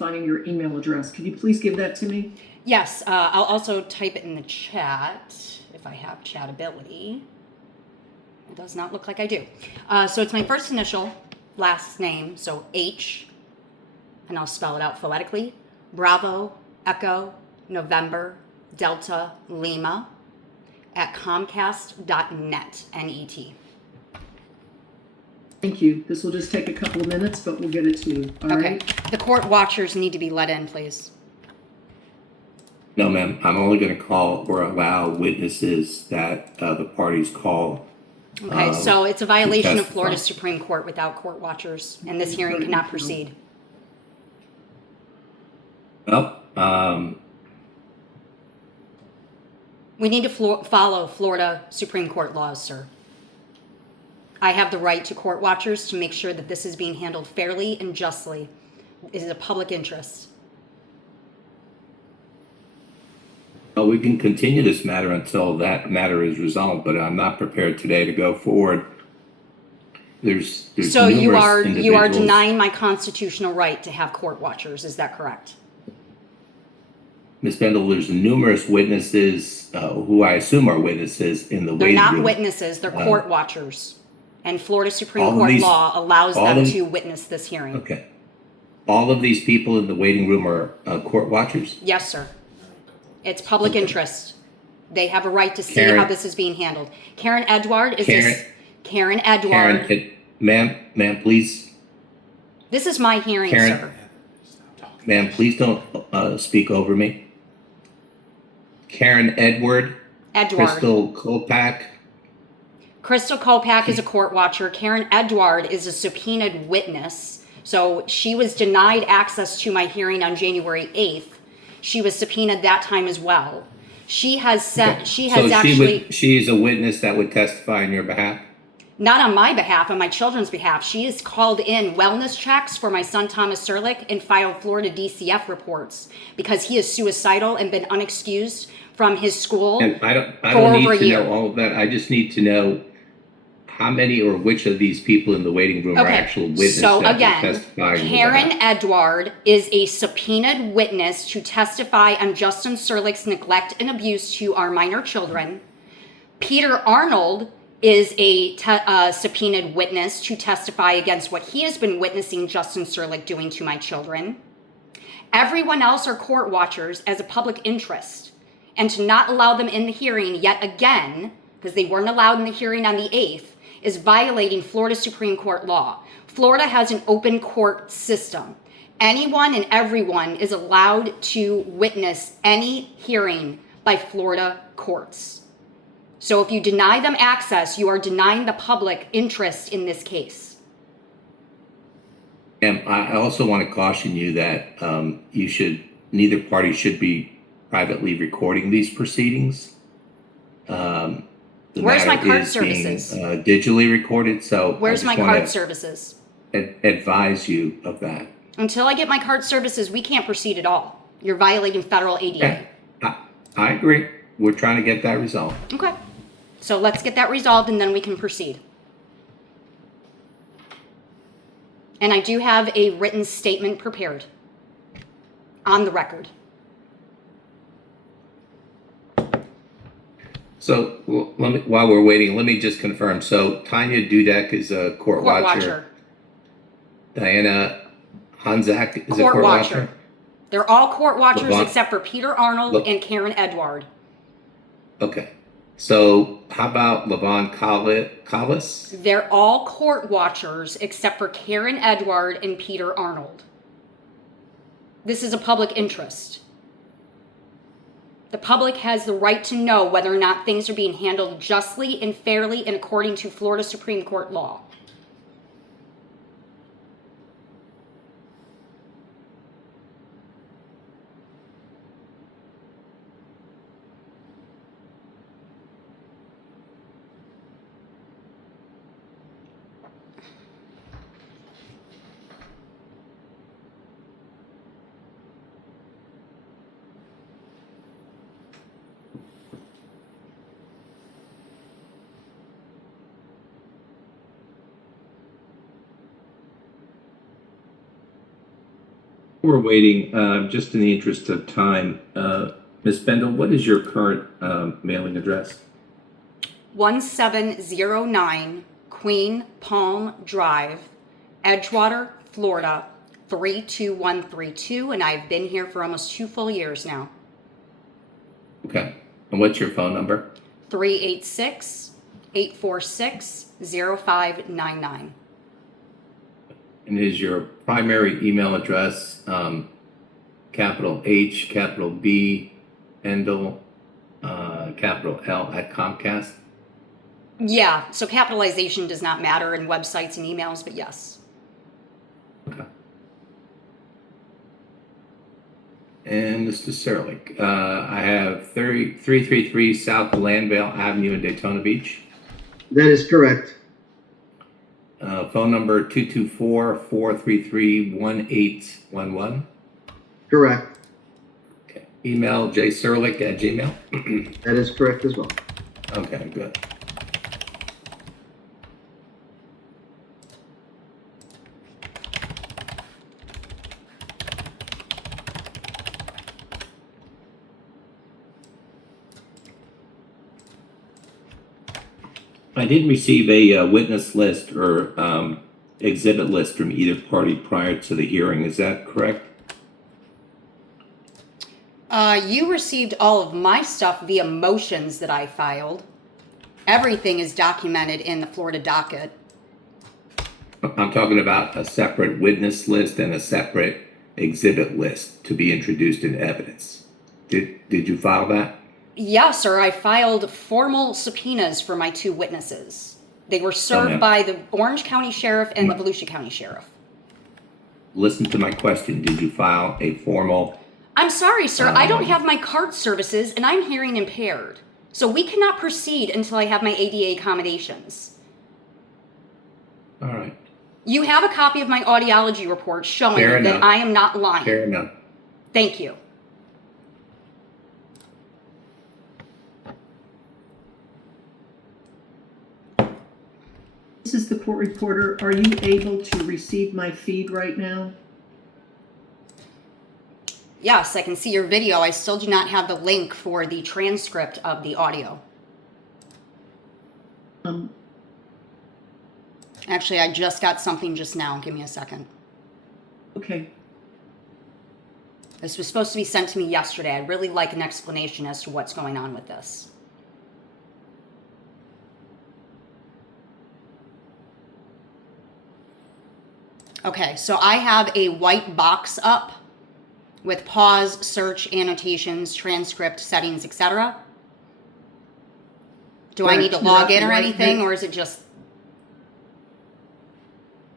finding your email address. Could you please give that to me? Yes, I'll also type it in the chat if I have chatability. It does not look like I do. So it's my first initial, last name, so H, and I'll spell it out phonetically. Bravo, Echo, November, Delta, Lima, at comcast.net, N-E-T. Thank you. This will just take a couple of minutes, but we'll get it to you. All Okay. right? The court watchers need to be let in, please. No, ma'am. I'm only going to call or allow witnesses that the parties call. Okay, so it's a violation of testify. Florida Supreme Court without court watchers, and this hearing cannot proceed. Well, We need to follow Florida Supreme Court laws, sir. I have the right to court watchers to make sure that this is being handled fairly and justly. It is a public interest. well, we can continue this matter until that matter is resolved, but I'm not prepared today to go forward. There's So you numerous are individuals- denying my constitutional right to have court watchers. Is that correct? Ms. Bendl, there's numerous witnesses who I assume are witnesses in the They're waiting not room. witnesses. They're court watchers. And Florida Supreme all of Court these- law allows all them of- to witness this hearing. Okay. All of these people in the waiting room are court watchers? Yes, sir. It's public interest. They have a right to see Karen- how this is being handled. Karen Edward, is Karen- this Karen Edward? Karen, ma'am, please. This is my hearing, Karen- sir. Ma'am, please don't speak over me. Karen Edward, Edward. Crystal Kopak. Crystal Kopak is a court watcher. Karen Edward is a subpoenaed witness. So she was denied access to my hearing on January 8th. She was subpoenaed that time as well. She has sent, she has actually, She is a witness that would testify on your behalf? not on my behalf, on my children's behalf. She has called in wellness checks for my son Thomas Serlick and filed Florida DCF reports because he is suicidal and been unexcused from his school. And I don't For need over a to year. know all of that. I just need to know how many or which of these people in the waiting room are actual witnesses so that again, will testify on your Karen behalf. Edward is a subpoenaed witness to testify on Justin Serlick's neglect and abuse to our minor children. Peter Arnold is a subpoenaed witness to testify against what he has been witnessing Justin Serlick doing to my children. Everyone else are court watchers as a public interest. And to not allow them in the hearing yet again, because they weren't allowed in the hearing on the 8th, is violating Florida Supreme Court law. Florida has an open court system. Anyone and everyone is allowed to witness any hearing by Florida courts. So if you deny them access, you are denying the public interest in this case. And I also want to caution you that neither party should be privately recording these proceedings. Where's my card services? Digitally recorded, so Where's my card services? Advise you of that. Until I get my card services, we can't proceed at all. You're violating federal ADA. I agree. We're trying to get that resolved. Okay. So let's get that resolved and then we can proceed. And I do have a written statement prepared on the record. So while we're waiting, let me just confirm. So Tanya Dudek is a court watcher. Diana Hanzak is a court watcher. They're all court watchers Levon- except for Peter Arnold and Karen Edward. Okay. So how about Levon Collis? They're all court watchers except for Karen Edward and Peter Arnold. This is a public interest. The public has the right to know whether or not things are being handled justly and fairly and according to Florida Supreme Court law. We're waiting, just in the interest of time. Ms. Bendl, what is your current mailing address? 1709 Queen Palm Drive, Edgewater, Florida, 32132, and I've been here for almost 2 full years now. Okay. And what's your phone number? 386-846-0599. And is your primary email address capital H, capital B, Bendl, capital L at Comcast? Yeah, so capitalization does not matter in websites and emails, but yes. Okay. And Mr. Serlick, I have 333 South Landvale Avenue in Daytona Beach. That is correct. Phone number 224-433-1811. Correct. Okay. Email jserlick@gmail. That is correct as well. Okay, good. I didn't receive a witness list or exhibit list from either party prior to the hearing. Is that correct? You received all of my stuff via motions that I filed. Everything is documented in the Florida docket. I'm talking about a separate witness list and a separate exhibit list to be introduced in evidence. Did you file that? Yes, sir. I filed formal subpoenas for my 2 witnesses. They were served by the Orange County Sheriff and the Volusia County Sheriff. Listen to my question. Did you file a formal? I'm sorry, sir. I don't have my cart services and I'm hearing impaired. So we cannot proceed until I have my ADA accommodations. All right. You have a copy of my audiology report showing Fair that enough. I am not lying. Fair enough. Thank you. This is the court reporter. Are you able to receive my feed right now? Yes, I can see your video. I still do not have the link for the transcript of the audio. Actually, I just got something just now. Give me a second. Okay. This was supposed to be sent to me yesterday. I'd really like an explanation as to what's going on with this. Okay, so I have a white box up with pause, search, annotations, transcript, settings, etc. Do I need to log in or anything, or is it just...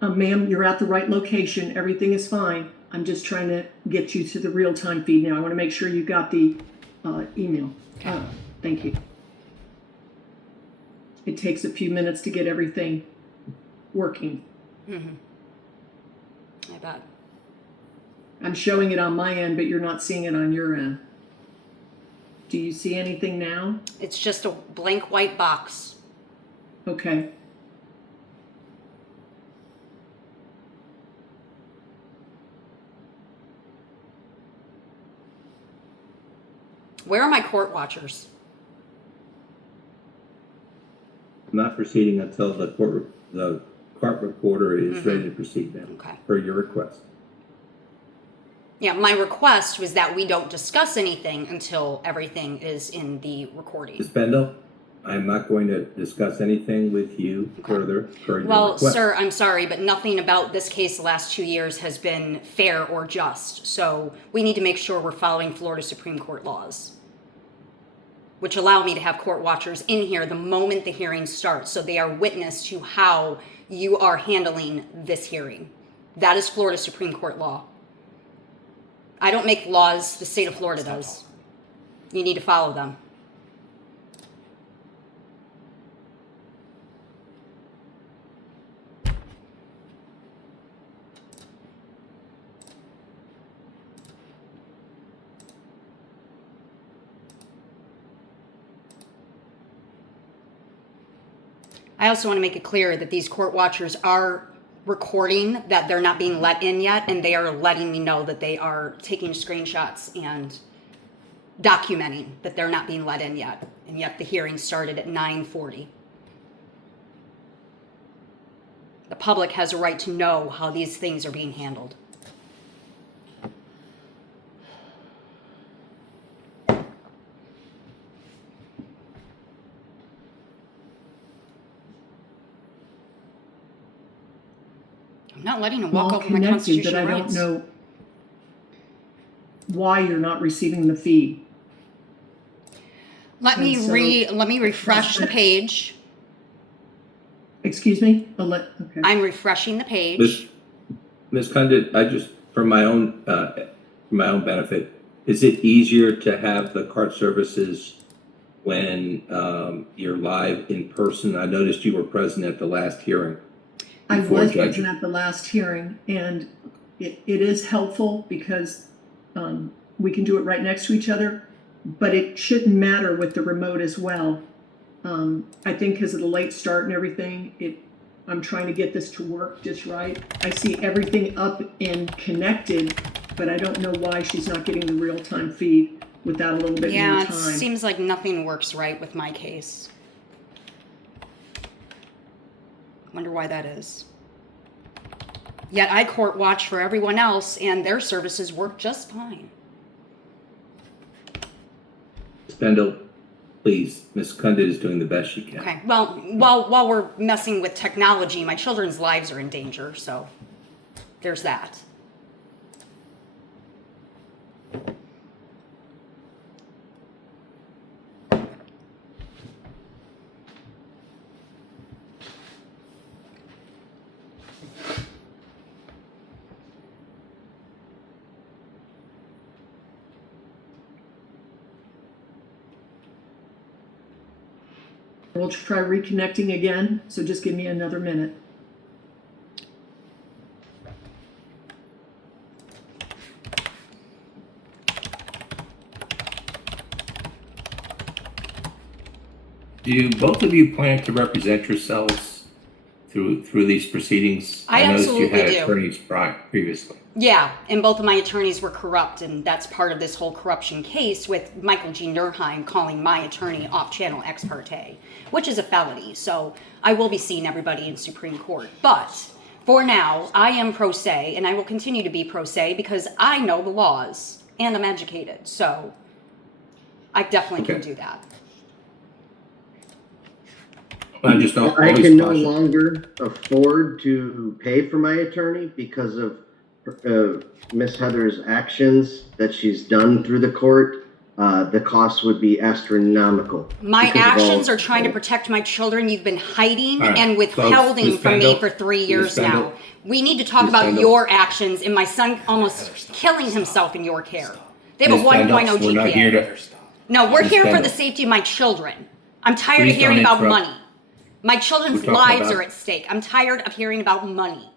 Ma'am, you're at the right location. Everything is fine. I'm just trying to get you to the real-time feed now. I want to make sure you got the email. Okay. Thank you. It takes a few minutes to get everything working. Mm-hmm. I bet. I'm showing it on my end, but you're not seeing it on your end. Do you see anything now? It's just a blank white box. Okay. Where are my court watchers? Not proceeding until the court reporter is ready to proceed then. Okay. Per your request. Yeah, my request was that we don't discuss anything until everything is in the recording. Ms. Bendl, I'm not going to discuss anything with you further per your Well, request. sir, I'm sorry, but nothing about this case the last 2 years has been fair or just. So we need to make sure we're following Florida Supreme Court laws, which allow me to have court watchers in here the moment the hearing starts, so they are witness to how you are handling this hearing. That is Florida Supreme Court law. I don't make laws, the state of Florida does. You need to follow them. I also want to make it clear that these court watchers are recording that they're not being let in yet, and they are letting me know that they are taking screenshots and documenting that they're not being let in yet. And yet the hearing started at 9:40. The public has a right to know how these things are being handled. I'm not letting them walk All over my connected, but constitutional I don't rights. know why you're not receiving the fee. Let me And so- refresh the page. Excuse me? Okay. I'm refreshing the page. Ms. Condit, I just, for my own benefit, is it easier to have the cart services when you're live in person? I noticed you were present at the last hearing. I before was Judge- present at the last hearing, and it is helpful because we can do it right next to each other, but it shouldn't matter with the remote as well. I think because of the late start and everything, I'm trying to get this to work just right. I see everything up and connected, but I don't know why she's not getting the real-time feed without a little bit more Yeah, time. it seems like nothing works right with my case. Wonder why that is. Yet I court watch for everyone else, and their services work just fine. Ms. Bendl, please, Ms. Condit is doing the best she can. Okay, well, while we're messing with technology, my children's lives are in danger, so there's that. We'll try reconnecting again, so just give me another minute. Do both of you plan to represent yourselves through these proceedings? I noticed you absolutely had do. attorneys previously. Yeah, and both of my attorneys were corrupt, and that's part of this whole corruption case with Michael G. Nurheim calling my attorney off-channel ex parte, which is a felony. So I will be seeing everybody in Supreme Court. But for now, I am pro se, and I will continue to be pro se because I know the laws and I'm educated. So I definitely can Okay. do that. I just don't. I always can no caution- longer afford to pay for my attorney because of Miss Heather's actions that she's done through the court. The cost would be astronomical. My because of all- actions are trying to protect my children. You've been hiding All right, and so, withholding Ms. from me Bendl, for 3 Ms. years Bendl, now. We need to talk Ms. about Bendl. your actions and my son almost killing himself in your care. They have Ms. a 1.0 Bendl, we're not here GPA. to. No, we're Ms. here for Bendl. the safety of my children. I'm tired Please of hearing don't about interrupt. money. My children's We're talking lives about- are at stake. I'm tired of hearing about money.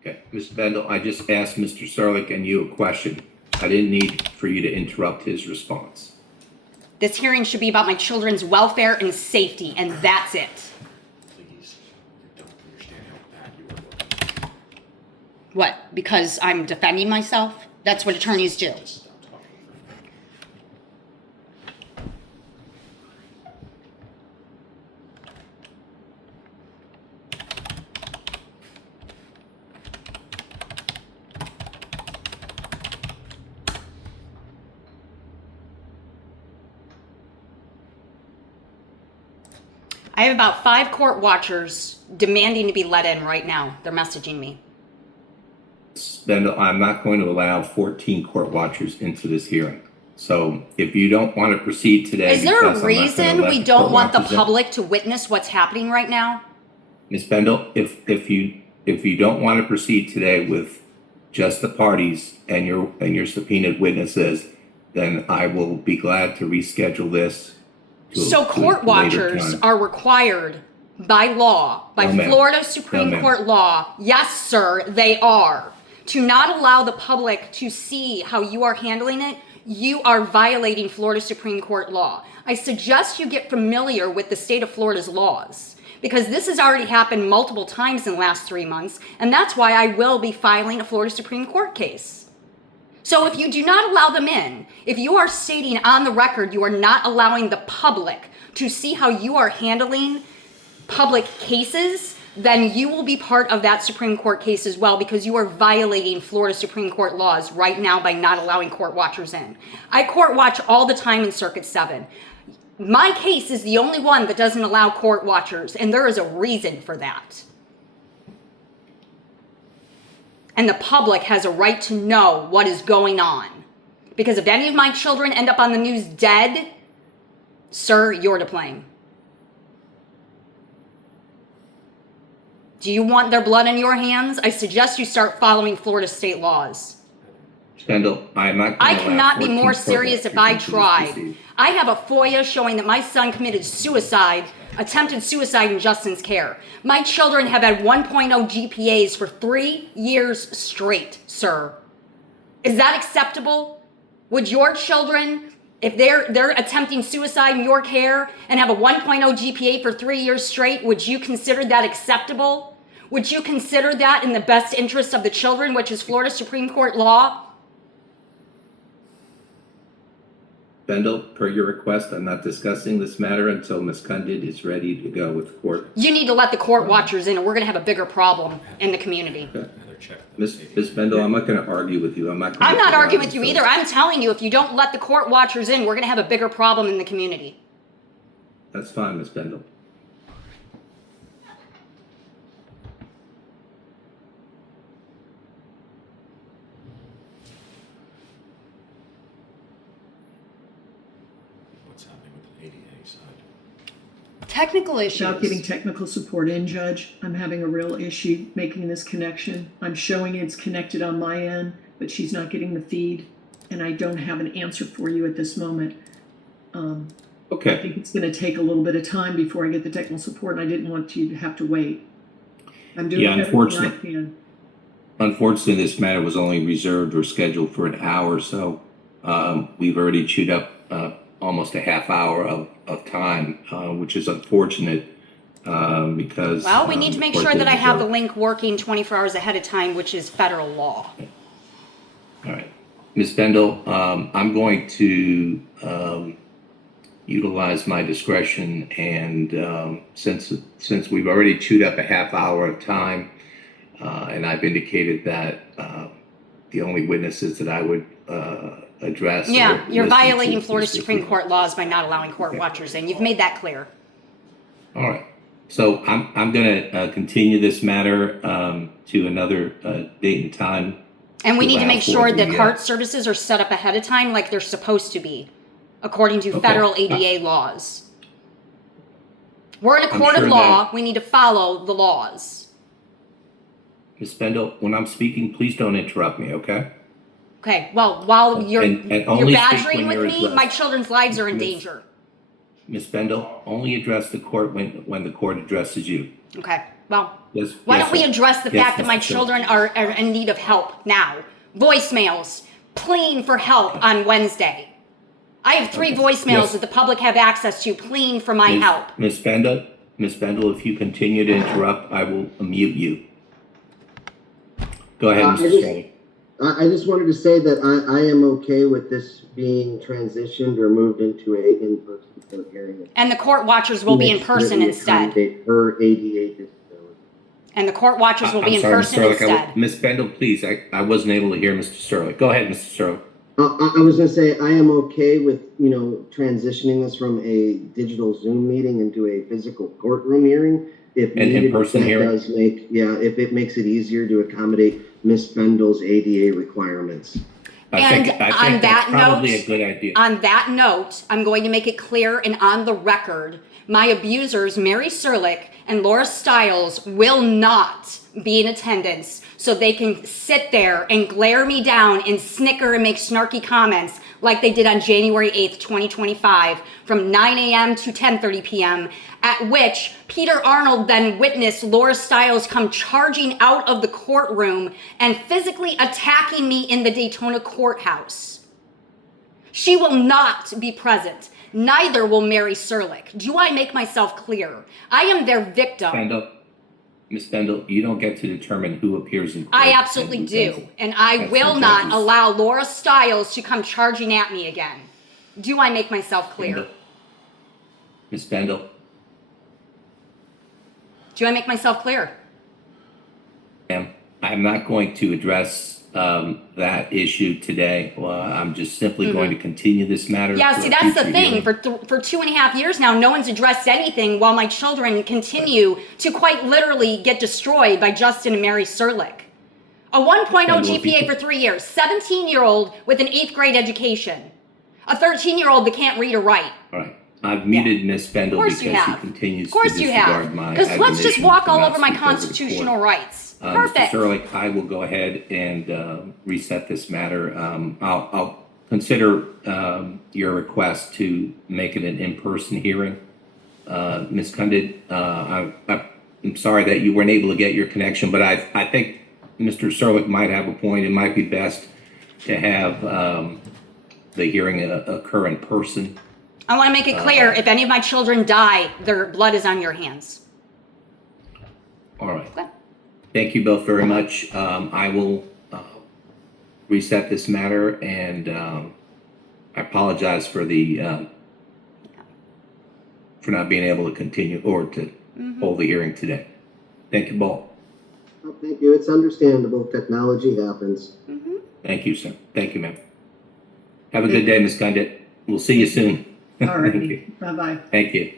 Okay, Ms. Bendel, I just asked Mr. Serlick and you a question. I didn't need for you to interrupt his response. This hearing should be about my children's welfare and safety, and that's it. Please, you don't understand how bad you are looking. What? Because I'm defending myself? That's what attorneys do. Stop talking. I have about 5 court watchers demanding to be let in right now. They're messaging me. Ms. Bendel, I'm not going to allow 14 court watchers into this hearing. So if you don't want to proceed today. Is there because a I'm not gonna reason let we the don't court want the watchers in- public to witness what's happening right now? Ms. Bendel, if you don't want to proceed today with just the parties and your subpoenaed witnesses, then I will be glad to reschedule this. So court watchers are required by law, by No, ma'am. Florida Supreme No, ma'am. Court law, yes, sir, they are, to not allow the public to see how you are handling it. You are violating Florida Supreme Court law. I suggest you get familiar with the state of Florida's laws, because this has already happened multiple times in the last 3 months, and that's why I will be filing a Florida Supreme Court case. So if you do not allow them in, if you are stating on the record you are not allowing the public to see how you are handling public cases, then you will be part of that Supreme Court case as well, because you are violating Florida Supreme Court laws right now by not allowing court watchers in. I court watch all the time in Circuit 7. My case is the only one that doesn't allow court watchers, and there is a reason for that. And the public has a right to know what is going on. Because if any of my children end up on the news dead, sir, you're to blame. Do you want their blood in your hands? I suggest you start following Florida state laws. Bendl, I'm not. I cannot be more serious if I tried. I have a FOIA showing that my son committed suicide, attempted suicide in Justin's care. My children have had 1.0 GPAs for 3 years straight, sir. Is that acceptable? Would your children, if they're attempting suicide in your care and have a 1.0 GPA for 3 years straight, would you consider that acceptable? Would you consider that in the best interest of the children, which is Florida Supreme Court law? Bendl, per your request, I'm not discussing this matter until Ms. Cundit is ready to go with court. You need to let the court watchers in, or we're going to have a bigger problem in the community. Okay. Heather, check. Ms. Bendl, I'm not going to argue with you. I'm not arguing with you either. I'm telling you, if you don't let the court watchers in, we're going to have a bigger problem in the community. That's fine, Ms. Bendl. What's happening with the ADA side? Technical issues. Without getting technical support in, Judge, I'm having a real issue making this connection. I'm showing it's connected on my end, but she's not getting the feed, and I don't have an answer for you at this moment. I Okay, think it's going to take a little bit of time before I get the technical support, and I didn't want you to have to wait. I'm doing Yeah, everything I unfortunately. can. unfortunately, this matter was only reserved or scheduled for an hour, so we've already chewed up almost a half hour of time, which is unfortunate because. Well, we need to make court sure that I did have the reserve. link working 24 hours ahead of time, which is federal law. All right. Ms. Bendl, I'm going to utilize my discretion, and since we've already chewed up a half hour of time, and I've indicated that the only witnesses that I would address. Yeah, or you're listen to violating is Florida the Supreme Court laws by not allowing court watchers in. You've made that clear. All right. So I'm going to continue this matter to another date and time. And we need to allow make for sure the, that cart services are set up ahead of time like they're supposed to be, according to Okay. federal ADA laws. We're in a I'm court of sure law. that- We need to follow the laws. Ms. Bendl, when I'm speaking, please don't interrupt me, okay? Okay, well, while you're And you're only speak badgering when with you're me, addressed. my children's lives are in Miss- danger. Ms. Bendl, only address the court when the court addresses you. Okay, well, Yes. why yes, don't we sir. address the Yes, fact that my Mr. Sir. children are in need of help now? Voicemails, pleading for help on Wednesday. I have 3 Okay. voicemails Yes. that the public have access to, pleading for my help. Ms. Bendl, if you continue to interrupt, I will mute you. Go ahead, I Mr. just- Strelly. I just wanted to say that I am okay with this being transitioned or moved into a in-person court hearing. And the court watchers will be in person instead. Her ADA disability. And the court watchers will be I'm in sorry, Mr. person Strellick, instead. Ms. Bendl, please, I wasn't able to hear Mr. Strellick. Go ahead, Mr. Strellick. I was going to say I am okay with, transitioning this from a digital Zoom meeting into a physical courtroom hearing. If An needed, in-person that hearing? does if it makes it easier to accommodate Ms. Bendl's ADA requirements. And I on think that that's probably note- a good idea. On that note, I'm going to make it clear and on the record, my abusers, Mary Serlick and Laura Stiles, will not be in attendance so they can sit there and glare me down and snicker and make snarky comments like they did on January 8th, 2025 from 9 a.m. to 10:30 p.m., at which Peter Arnold then witnessed Laura Stiles come charging out of the courtroom and physically attacking me in the Daytona courthouse. She will not be present. neither will Mary Serlick. Do I make myself clear? I am their victim. Bendl, Ms. Bendl, you don't get to determine who appears in court. I absolutely and who do. doesn't. And I That's will the not judge's- allow Laura Stiles to come charging at me again. Do I make myself clear? Bendl. Ms. Bendl, Do I make myself clear? ma'am, I'm not going to address that issue today. I'm just simply going to continue this matter. Yeah, for see, a that's the future thing. hearing. For 2.5 years now, no one's addressed anything while my children continue to quite literally get destroyed by Justin and Mary Serlick. A 1.0 And GPA for 3 years, 17-year-old with an 8th grade education, a 13-year-old that can't read or wite. All right. I've muted Ms. Bendl course because you she have. continues Of to course you disregard have. my Because let's just admonition walk to all not over my speak over the constitutional court. rights. Mr. Perfect. Serlick, I will go ahead and reset this matter. I'll consider your request to make it an in-person hearing. Ms. Cundit, I'm sorry that you weren't able to get your connection, but I think Mr. Serlick might have a point. It might be best to have the hearing occur in person. I want to make it clear, if any of my children die, their blood is on your hands. All right. Okay. Thank you both very much. I will reset this matter, and I apologize for the for not being able to continue or to hold the hearing today. Thank you both. Oh, thank you. It's understandable. Technology happens. Thank you, sir. Thank you, ma'am. Have a good day, Ms. Cundit. We'll see you soon. All Thank you. righty, bye-bye. Thank you.